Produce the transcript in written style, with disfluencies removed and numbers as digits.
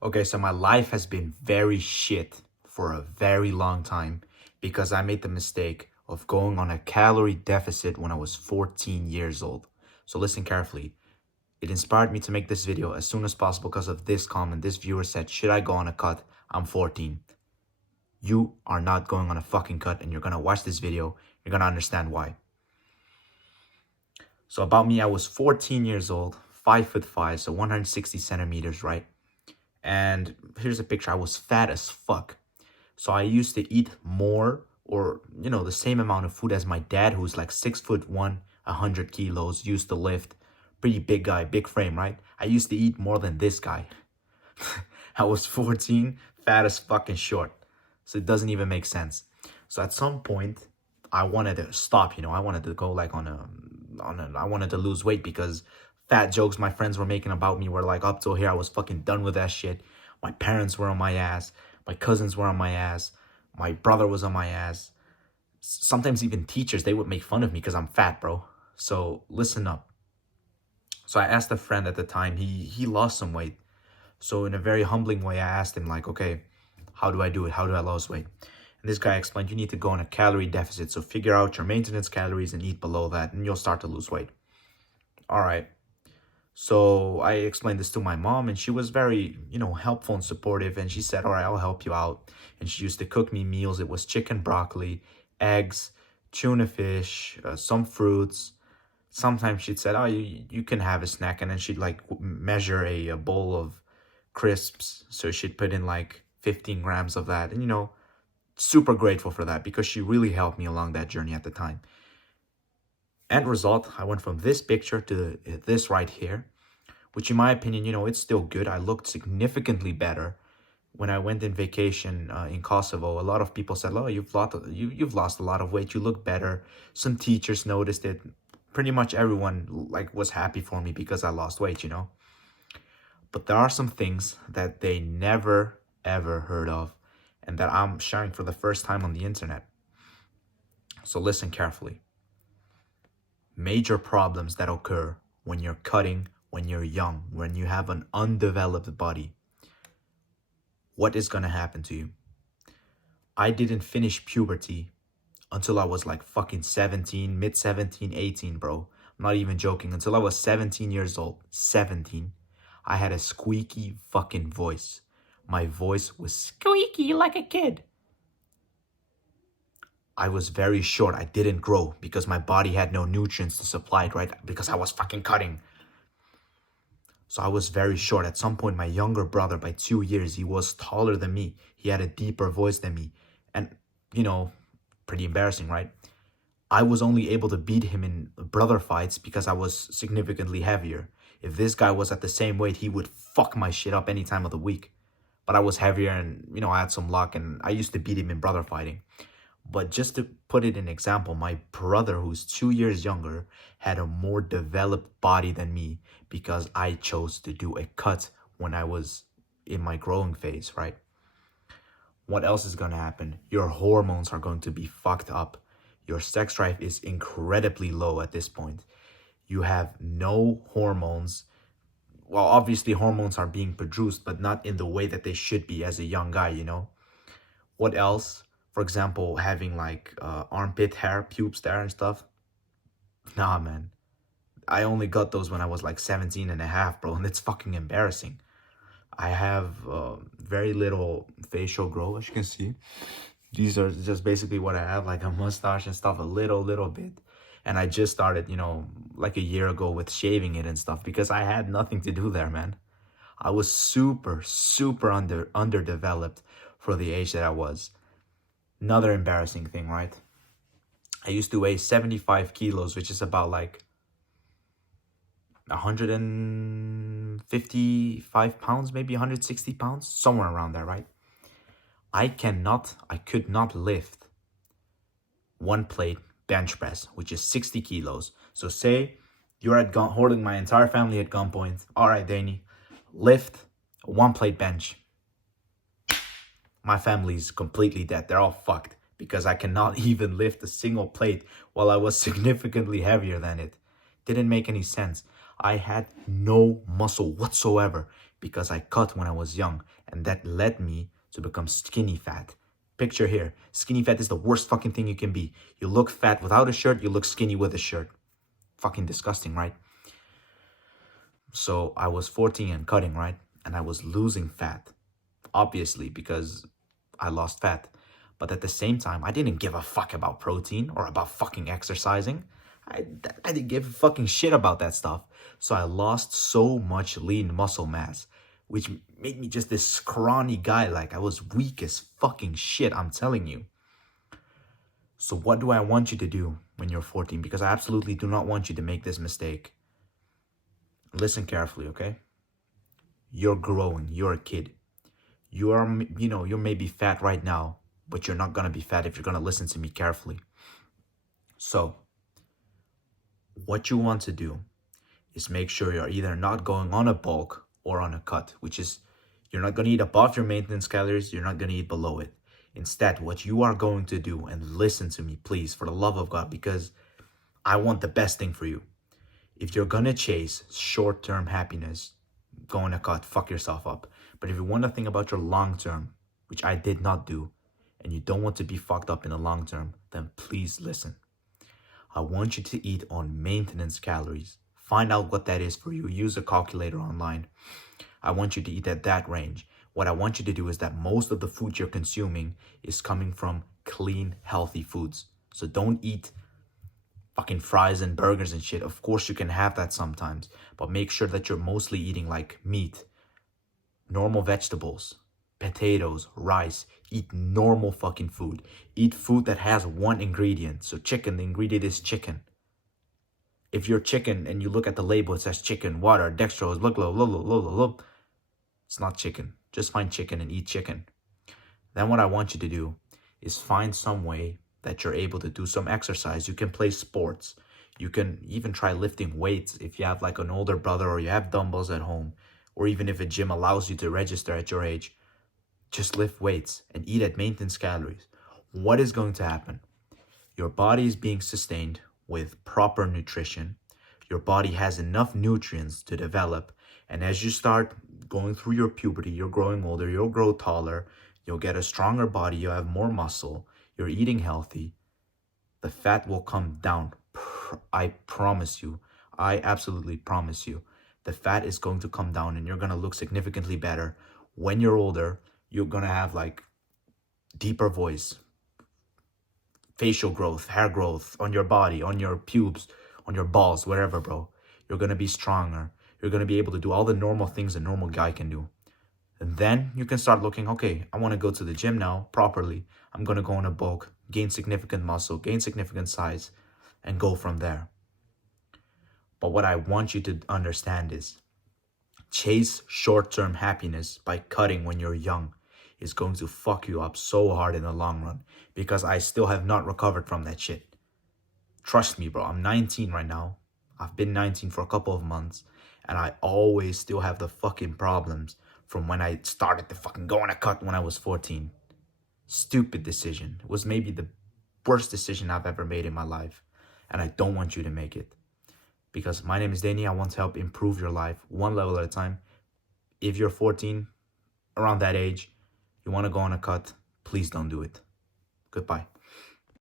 Okay, so my life has been very shit for a very long time because I made the mistake of going on a calorie deficit when I was 14 years old. So listen carefully. It inspired me to make this video as soon as possible because of this comment. This viewer said, should I go on a cut? I'm 14. You are not going on a fucking cut, and you're gonna watch this video. You're gonna understand why. So about me, I was 14 years old, 5'5", so 160 centimeters, right? And here's a picture. I was fat as fuck. So I used to eat more, or, the same amount of food as my dad, who's like 6'1", 100 kilos, used to lift. Pretty big guy, big frame, right? I used to eat more than this guy. I was 14, fat as fucking short. So it doesn't even make sense. So at some point, I wanted to stop, I wanted to go like I wanted to lose weight because fat jokes my friends were making about me were like up till here. I was fucking done with that shit. My parents were on my ass. My cousins were on my ass. My brother was on my ass. Sometimes even teachers, they would make fun of me because I'm fat, bro. So listen up. So I asked a friend at the time, he lost some weight. So in a very humbling way, I asked him like, okay, how do I do it? How do I lose weight? And this guy explained, you need to go on a calorie deficit. So figure out your maintenance calories and eat below that, and you'll start to lose weight. All right. So I explained this to my mom, and she was very, helpful and supportive. And she said, all right, I'll help you out. And she used to cook me meals. It was chicken, broccoli, eggs, tuna fish, some fruits. Sometimes she'd said, oh, you can have a snack. And then she'd like measure a bowl of crisps. So she'd put in like 15 grams of that. And, super grateful for that because she really helped me along that journey at the time. End result, I went from this picture to this right here, which in my opinion, it's still good. I looked significantly better. When I went in vacation in Kosovo, a lot of people said, oh, you've lost a lot of weight. You look better. Some teachers noticed it. Pretty much everyone was happy for me because I lost weight, But there are some things that they never, ever heard of and that I'm sharing for the first time on the internet. So listen carefully. Major problems that occur when you're cutting, when you're young, when you have an undeveloped body. What is going to happen to you? I didn't finish puberty until I was like fucking 17, mid 17, 18, bro. I'm not even joking. Until I was 17 years old, 17, I had a squeaky fucking voice. My voice was squeaky like a kid. I was very short. I didn't grow because my body had no nutrients to supply it, right? Because I was fucking cutting. So I was very short. At some point, my younger brother, by 2 years, he was taller than me. He had a deeper voice than me. And, pretty embarrassing, right? I was only able to beat him in brother fights because I was significantly heavier. If this guy was at the same weight, he would fuck my shit up any time of the week. But I was heavier and, I had some luck and I used to beat him in brother fighting. But just to put it in example, my brother, who's 2 years younger, had a more developed body than me because I chose to do a cut when I was in my growing phase, right? What else is going to happen? Your hormones are going to be fucked up. Your sex drive is incredibly low at this point. You have no hormones. Well, obviously hormones are being produced, but not in the way that they should be as a young guy, What else? For example, having like armpit hair, pubes there and stuff. Nah, man. I only got those when I was like 17 and a half, bro. And it's fucking embarrassing. I have very little facial growth, as you can see. These are just basically what I have, like a mustache and stuff, a little bit. And I just started, like a year ago with shaving it and stuff because I had nothing to do there, man. I was super, super underdeveloped for the age that I was. Another embarrassing thing, right? I used to weigh 75 kilos, which is about like 155 pounds, maybe 160 pounds, somewhere around there, right? I could not lift one plate bench press, which is 60 kilos. So say you're holding my entire family at gunpoint. All right, Danny, lift one plate bench. My family's completely dead. They're all fucked because I cannot even lift a single plate while I was significantly heavier than it. Didn't make any sense. I had no muscle whatsoever. because I cut when I was young, and that led me to become skinny fat. Picture here, skinny fat is the worst fucking thing you can be. You look fat without a shirt, you look skinny with a shirt. Fucking disgusting, right? So I was 14 and cutting, right? And I was losing fat, obviously, because I lost fat. But at the same time, I didn't give a fuck about protein or about fucking exercising. I, I didn't give a fucking shit about that stuff. So I lost so much lean muscle mass, which made me just this scrawny guy. Like, I was weak as fucking shit, I'm telling you. So what do I want you to do when you're 14? Because I absolutely do not want you to make this mistake. Listen carefully, okay? You're growing. You're a kid. You're maybe fat right now, but you're not gonna be fat if you're gonna listen to me carefully. So, what you want to do is make sure you're either not going on a bulk or on a cut, which is you're not gonna eat above your maintenance calories, you're not gonna eat below it. Instead, what you are going to do, and listen to me, please, for the love of God, because I want the best thing for you. If you're gonna chase short-term happiness, go on a cut, fuck yourself up. But if you want to think about your long term, which I did not do, and you don't want to be fucked up in the long term, then please listen. I want you to eat on maintenance calories. Find out what that is for you. Use a calculator online. I want you to eat at that range. What I want you to do is that most of the food you're consuming is coming from clean, healthy foods. So don't eat fucking fries and burgers and shit. Of course you can have that sometimes, but make sure that you're mostly eating like meat, normal vegetables, potatoes, rice. Eat normal fucking food. Eat food that has one ingredient. So chicken, the ingredient is chicken. If you're chicken and you look at the label, it says chicken, water, dextrose, look. It's not chicken. Just find chicken and eat chicken. Then what I want you to do is find some way that you're able to do some exercise. You can play sports. You can even try lifting weights if you have like an older brother or you have dumbbells at home, or even if a gym allows you to register at your age. Just lift weights and eat at maintenance calories. What is going to happen? Your body is being sustained with proper nutrition. Your body has enough nutrients to develop. And as you start going through your puberty, you're growing older, you'll grow taller, you'll get a stronger body, you'll have more muscle, you're eating healthy. The fat will come down. I promise you. I absolutely promise you. The fat is going to come down and you're going to look significantly better. When you're older, you're going to have like deeper voice, facial growth, hair growth on your body, on your pubes, on your balls, wherever, bro. You're going to be stronger. You're going to be able to do all the normal things a normal guy can do. And then you can start looking, okay, I want to go to the gym now properly. I'm going to go in a bulk, gain significant muscle, gain significant size, and go from there. But what I want you to understand is chase short-term happiness by cutting when you're young is going to fuck you up so hard in the long run, because I still have not recovered from that shit. Trust me, bro. I'm 19 right now. I've been 19 for a couple of months, and I always still have the fucking problems from when I started to fucking go on a cut when I was 14. Stupid decision. It was maybe the worst decision I've ever made in my life, and I don't want you to make it. Because my name is Danny. I want to help improve your life one level at a time. If you're 14, around that age, you want to go on a cut, please don't do it. Goodbye.